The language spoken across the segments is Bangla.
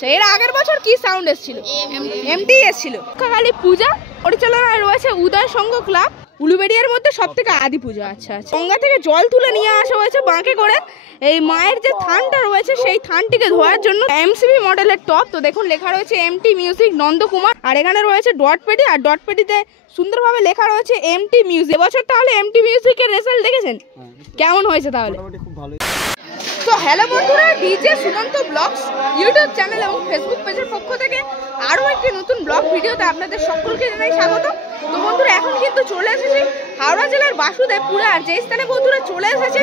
এর আগের বছর কি সাউন্ড এসেছিল? এমটি এসেছিল। কালী পূজা পরিচালনায় রয়েছে উদয় সংঘ ক্লাব, উলুবেড়িয়ার মধ্যে সবথেকে আদি পূজা। আচ্ছা আচ্ছা। গঙ্গা থেকে জল তুলে নিয়ে আসা হয়েছে বাঁকে করে। এই মায়ের যে থানটা রয়েছে সেই থানটিকে ধোয়ার জন্য এমসিবি মডেলের টপ। তো দেখুন লেখা রয়েছে এমটি মিউজিক নন্দকুমার, আর এখানে রয়েছে ডট পেটি, আর ডট পেটিতে সুন্দরভাবে লেখা রয়েছে এমটি মিউজিক। এবছর তাহলে এমটি মিউজিকের রেজাল্ট দেখেছেন কেমন হয়েছে? তাহলে খুব ভালো। তো হ্যালো বন্ধুরা, DJ Sunanta blogs YouTube channel এবং ফেসবুক পেজের পক্ষ থেকে আরও একটি নতুন ব্লগ ভিডিওতে আপনাদের সকলকে জানাই স্বাগত। তো বন্ধুরা এখন কিন্তু চলে এসেছি হাওড়া জেলার বাসুদেবপুরে, আর যে স্থানে বন্ধুরা চলে এসেছে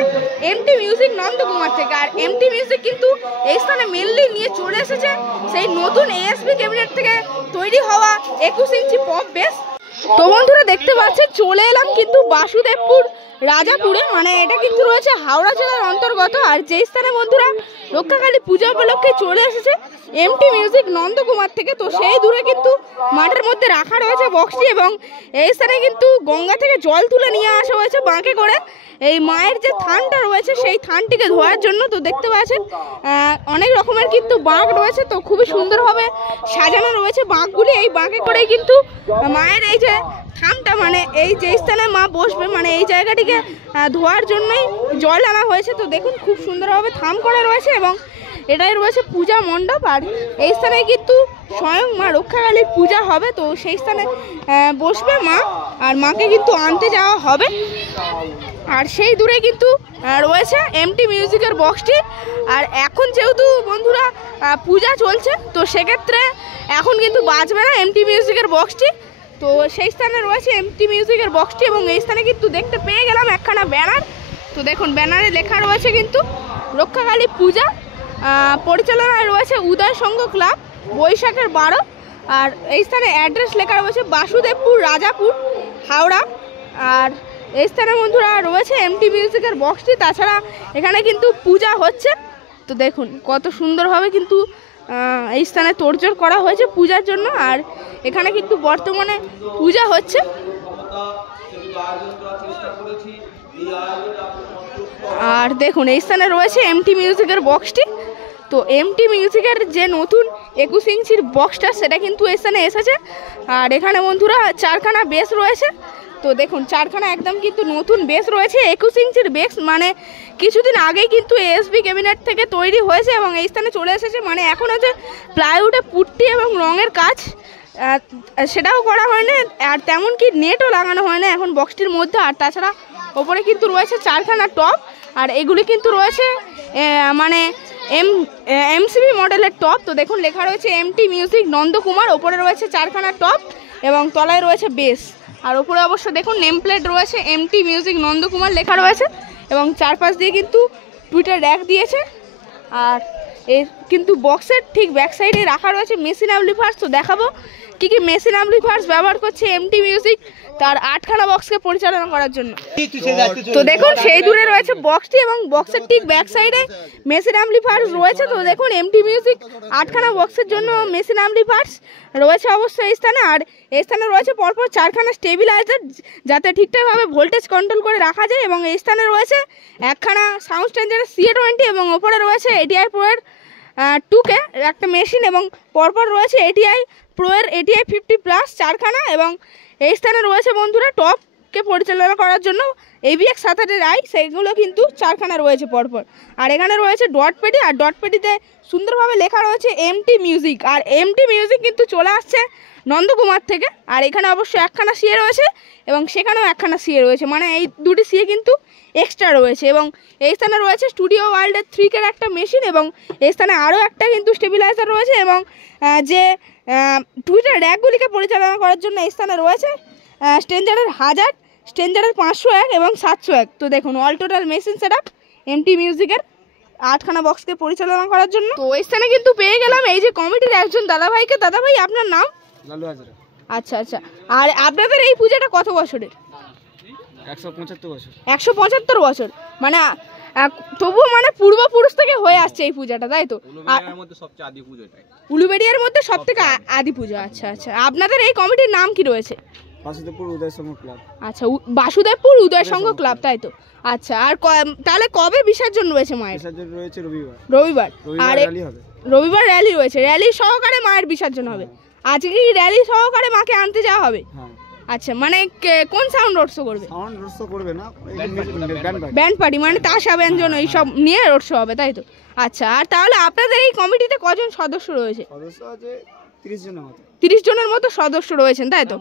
এমটি মিউজিক নন্দকুমার থেকে। আর এমটি মিউজিক কিন্তু এই স্থানে মেনলি নিয়ে চলে এসেছে সেই নতুন এএসপি ক্যাবিনেট থেকে তৈরি হওয়া 21 ইঞ্চি পপ বেস। তো বন্ধুরা দেখতে পাচ্ছেন চলে এলাম কিন্তু বাসুদেবপুর রাজাপুরে, মানে এটা কিন্তু রয়েছে হাওড়া জেলার অন্তর্গত। আর যে স্থানে বন্ধুরা রক্ষাকালী পূজা উপলক্ষে চলে এসেছে এমটি মিউজিক নন্দকুমার থেকে, তো সেই দূরে কিন্তু মাঠের মধ্যে রাখা রয়েছে বক্সটি, এবং এই স্থানে কিন্তু গঙ্গা থেকে জল তুলে নিয়ে আসা হয়েছে বাঁকে করে এই মায়ের যে থানটা রয়েছে সেই থানটিকে ধোয়ার জন্য। তো দেখতে পাচ্ছেন অনেক রকমের কিন্তু বাঁক রয়েছে, তো খুবই সুন্দরভাবে সাজানো রয়েছে বাঁকগুলি। এই বাঁকে করেই কিন্তু মায়ের এই যে থানটা, মানে এই যে স্থানে মা বসবে, মানে এই জায়গাটিকে ধোয়ার জন্যই জল আনা হয়েছে। তো দেখুন খুব সুন্দরভাবে থাম করা রয়েছে, এবং এটাই রয়েছে পূজা মণ্ডপ। আর এই স্থানে কিন্তু স্বয়ং মা রক্ষাকালীর পূজা হবে, তো সেই স্থানে বসবে মা, আর মাকে কিন্তু আনতে যাওয়া হবে। আর সেই দূরে কিন্তু রয়েছে এমটি মিউজিকের বক্সটি। আর এখন যেহেতু বন্ধুরা পূজা চলছে, তো সেক্ষেত্রে এখন কিন্তু বাজবে না এমটি মিউজিকের বক্সটি। তো সেই স্থানে রয়েছে এমটি মিউজিকের বক্সটি, এবং এই স্থানে কিন্তু দেখতে পেয়ে গেলাম একখানা ব্যানার। তো দেখুন ব্যানারে লেখা রয়েছে কিন্তু রক্ষাকালী পূজা পরিচালনায় রয়েছে উদয় সংঘ ক্লাব, বৈশাখের 12। আর এই স্থানে অ্যাড্রেস লেখা রয়েছে বাসুদেবপুর রাজাপুর হাওড়া। আর এই স্থানে বন্ধুরা রয়েছে এমটি মিউজিকের বক্সটি। তাছাড়া এখানে কিন্তু পূজা হচ্ছে, তো দেখুন কত সুন্দরভাবে কিন্তু এই স্থানে তোড়জোড় করা হয়েছে পূজার জন্য। আর এখানে কিন্তু বর্তমানে পূজা হচ্ছে। আর দেখুন এই স্থানে রয়েছে এমটি মিউজিকের বক্সটি। তো এমটি মিউজিকের যে নতুন 21 ইঞ্চির বক্সটা সেটা কিন্তু এই স্থানে এসেছে। আর এখানে বন্ধুরা 4খানা বেস রয়েছে। তো দেখুন 4খানা একদম কিন্তু নতুন বেস রয়েছে, 21 ইঞ্চির বেস, মানে কিছুদিন আগেই কিন্তু এএসবি ক্যাবিনেট থেকে তৈরি হয়েছে এবং এই স্থানে চলে এসেছে। মানে এখন হচ্ছে প্লাইউডে পুট্টি এবং রঙের কাজ সেটাও করা হয় না, আর তেমন কি নেটও লাগানো হয় না এখন বক্সটির মধ্যে। আর তাছাড়া ওপরে কিন্তু রয়েছে 4খানা টপ, আর এগুলি কিন্তু রয়েছে মানে এমসিবি মডেলের টপ। তো দেখুন লেখা রয়েছে এমটি মিউজিক নন্দকুমার, ওপরে রয়েছে 4খানা টপ এবং তলায় রয়েছে বেস। আর ওপরে অবশ্য দেখুন নেম প্লেট রয়েছে এমটি মিউজিক নন্দকুমার লেখা রয়েছে, এবং চারপাশ দিয়ে কিন্তু টুইটার র্যাক দিয়েছে। আর এর কিন্তু বক্সের ঠিক ব্যাক সাইডে রাখা রয়েছে মেশিন অ্যাম্পলিফায়ার্স। তো দেখাবো কী কী মেশিন অ্যাম্পলিফায়ার্স ব্যবহার করছে এমটি মিউজিক তার 8খানা বক্সকে পরিচালনা করার জন্য। তো দেখুন সেই দূরে রয়েছে বক্সটি, এবং বক্সের ঠিক ব্যাক সাইডে মেশিন অ্যাম্পলিফায়ার্স রয়েছে। তো দেখুন এমটি মিউজিক 8খানা বক্সের জন্য মেশিন অ্যাম্পলিফায়ার্স রয়েছে অবশ্যই এই স্থানে। আর এই স্থানে রয়েছে পরপর 4খানা স্টেবিলাইজার, যাতে ঠিকঠাকভাবে ভোল্টেজ কন্ট্রোল করে রাখা যায়। এবং এই স্থানে রয়েছে একখানা সাউন্ড স্ট্যান্ডার্ড CA20, এবং ওপরে রয়েছে ATI Pro এর 2K একটা মেশিন, এবং পরপর রয়েছে ATI Pro এর ATI 50+ 4খানা। এবং এই স্থানে রয়েছে বন্ধুরা টপকে পরিচালনা করার জন্য AVX 700i, সেগুলো কিন্তু 4খানা রয়েছে পরপর। আর এখানে রয়েছে ডট পেটি, আর ডট পেটিতে সুন্দরভাবে লেখা রয়েছে এমটি মিউজিক। আর এমটি মিউজিক কিন্তু চলে আসছে নন্দকুমার থেকে। আর এখানে অবশ্য একখানা CA রয়েছে, এবং সেখানেও একখানা CA রয়েছে, মানে এই দুটি CA কিন্তু এক্সট্রা রয়েছে। এবং এই স্থানে রয়েছে স্টুডিও ওয়ার্ল্ডের 3K একটা মেশিন, এবং এই স্থানে আরও একটা কিন্তু স্টেবিলাইজার রয়েছে, এবং যে টুইটার র্যাকগুলিকে পরিচালনা করার জন্য এই স্থানে রয়েছে স্ট্রেঞ্জারের 1000, স্ট্রেঞ্জারের 501 এবং 701। তো দেখুন all total machine set up MT মিউজিকের 8খানা বক্সকে পরিচালনা করার জন্য। তো এই স্থানে কিন্তু পেয়ে গেলাম এই যে কমিটির একজন দাদাভাইকে। দাদাভাই আপনার নাম? লালু হাজরা। আচ্ছা আচ্ছা। আর আপনাদের এই পূজাটা কত বছরের? 175 বছর। 175 বছর, মানে তবুও মানে পূর্বপুরুষ থেকে হয়ে আসছে এই পূজাটা, তাই তো? উলুবেড়িয়ার মধ্যে সবচেয়ে আদি পূজা এটাই। উলুবেড়িয়ার মধ্যে সবথেকে আদি পূজা। আচ্ছা আচ্ছা। আপনাদের এই কমিটির নাম কি রয়েছে? বাসুদেবপুর উদয় সংঘ ক্লাব। আচ্ছা, বাসুদেবপুর উদয় সংঘ ক্লাব, তাই তো? আচ্ছা। আর তাহলে কবে বিসর্জন রয়েছে মায়ের? বিসর্জন রয়েছে রবিবার। রবিবার। আর রবিবার র্যালি রয়েছে, র্যালি সহকারে মায়ের বিসর্জন হবে। আজকে কি র্যালি সহকারে মাকে আনতে যাওয়া হবে? হ্যাঁ। আচ্ছা, মানে কোন সাউন্ড রোড শো করবে? সাউন্ড রোড শো করবে না, ব্যান্ড ব্যান্ড পার্টি, মানে তাসা ব্যঞ্জন এইসব নিয়ে রোড শো হবে, তাই তো? আচ্ছা, আর তাহলে আপনাদের এই কমিটিতে কজন সদস্য রয়েছে? সদস্য আছে 30 জনের মতো। 30 জনের মতো সদস্য রয়েছেন, তাই তো?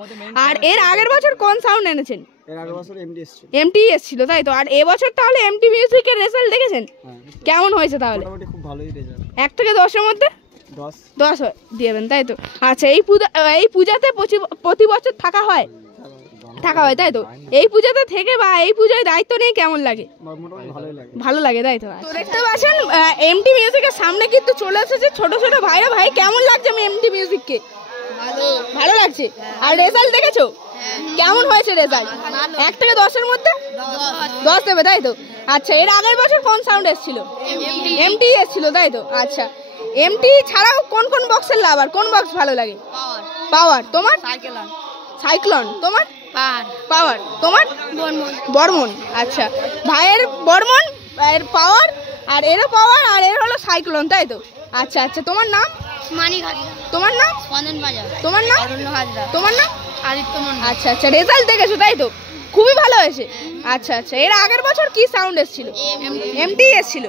আর এর আগের বছর কোন সাউন্ড এনেছেন? এর আগের বছর এমডি এসেছিল। এমটি এসেছিল, তাই তো? আর এবছর তাহলে এমটি মিউজিকের রেজাল্ট দেখেছেন? হ্যাঁ, কেমন হয়েছে তাহলে? মোটামুটি খুব ভালোই রেজাল্ট। 1 থেকে 10-এর মধ্যে 10 দিবেন, তাই তো? আচ্ছা, এই পূজাতে প্রতি বছর থাকা হয়, তাই তো? এই পূজাতে থেকে বা এই পূজায় দায়িত্ব নিয়ে কেমন লাগে? মোটামুটি ভালোই লাগে। ভালো লাগে, তাই তো? তো দেখতে পাচ্ছেন এমটি মিউজিকের সামনে কিন্তু চলে এসেছে ছোট ছোট ভাইরা। ভাই, কেমন লাগছে আমি এমটি মিউজিককে? ভালো লাগছে। আর রেজাল্ট দেখেছো কেমন হয়েছে রেজাল্ট? 1 থেকে 10-এর মধ্যে 10 দেবে, তাই তো? আচ্ছা, এর আগের বছর কোন সাউন্ড এসেছিল? এমটি এসেছিল, তাই তো? আচ্ছা, এমটি ছাড়াও কোন কোন বক্সের লাভার, কোন বক্স ভালো লাগে? পাওয়ার। তোমার? সাইক্লোন। তোমার? পাওয়ার। তোমার? বর্মন। আচ্ছা, ভাইয়ের বর্মন, ভাইয়ের পাওয়ার, আর এরও পাওয়ার, আর এর হলো সাইক্লোন, তাই তো? আচ্ছা আচ্ছা, তোমার নাম? তোমার নাম? তোমার নাম? তোমার নাম? আচ্ছা আচ্ছা, রেজাল্ট দেখেছো, তাই তো? খুবই ভালো হয়েছে। আচ্ছা আচ্ছা, এর আগের বছর কি সাউন্ড এসেছিল? এমটি এসেছিল।